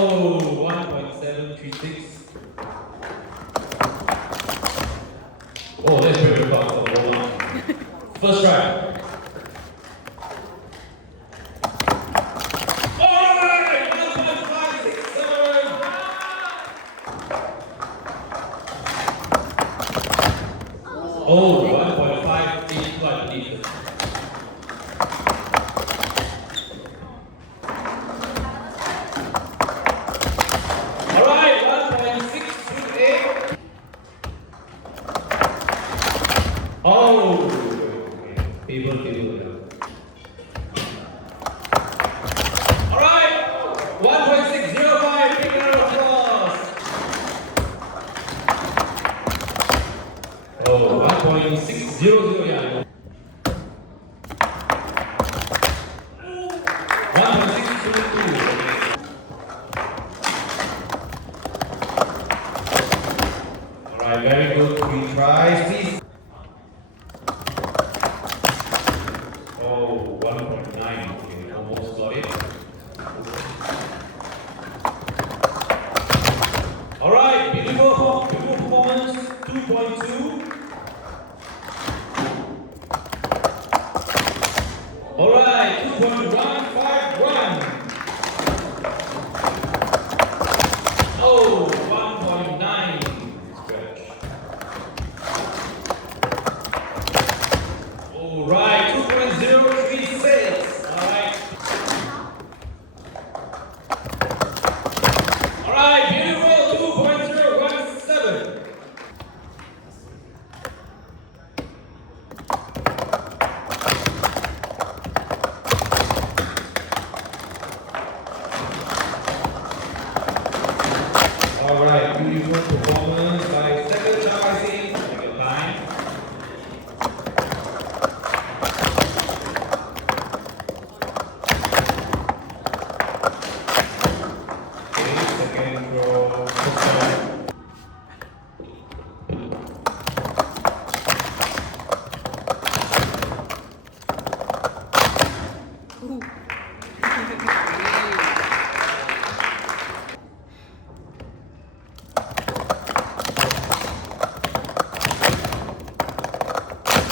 Oh, 1.736. Oh, that's very fast. So hold on. First try. Alright, 1.567. Oh, 1.581 liters. Alright, 1.628. Oh, okay. Table. Alright, 1.605. Big round of applause. Oh, 1.600. Yeah. 1.622. Alright, very good. 3 tries, please. Oh, 1.9. Okay, almost got it. Alright, beautiful performance. 2.2. Alright, 2.151. Oh, 1.9. Stretch. Alright, 2.036. Alright. Alright, beautiful. 2.017. Alright, beautiful performance by second Chakaisi. Take your time. Okay, second row.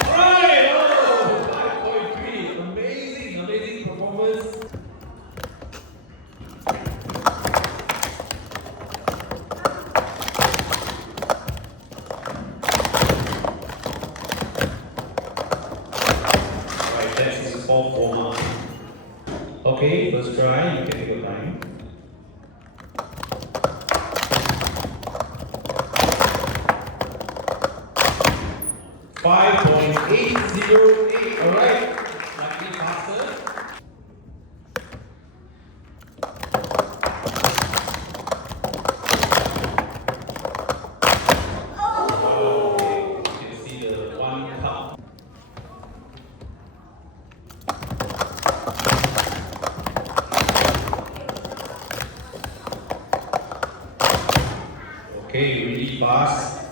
Alright, oh, 5.3. Amazing performance. Alright, that's his fourth warm-up. Okay, first try, you can take your time. $5.808. Alright, slightly faster. Okay, you can see the 1 cup. Okay, really fast.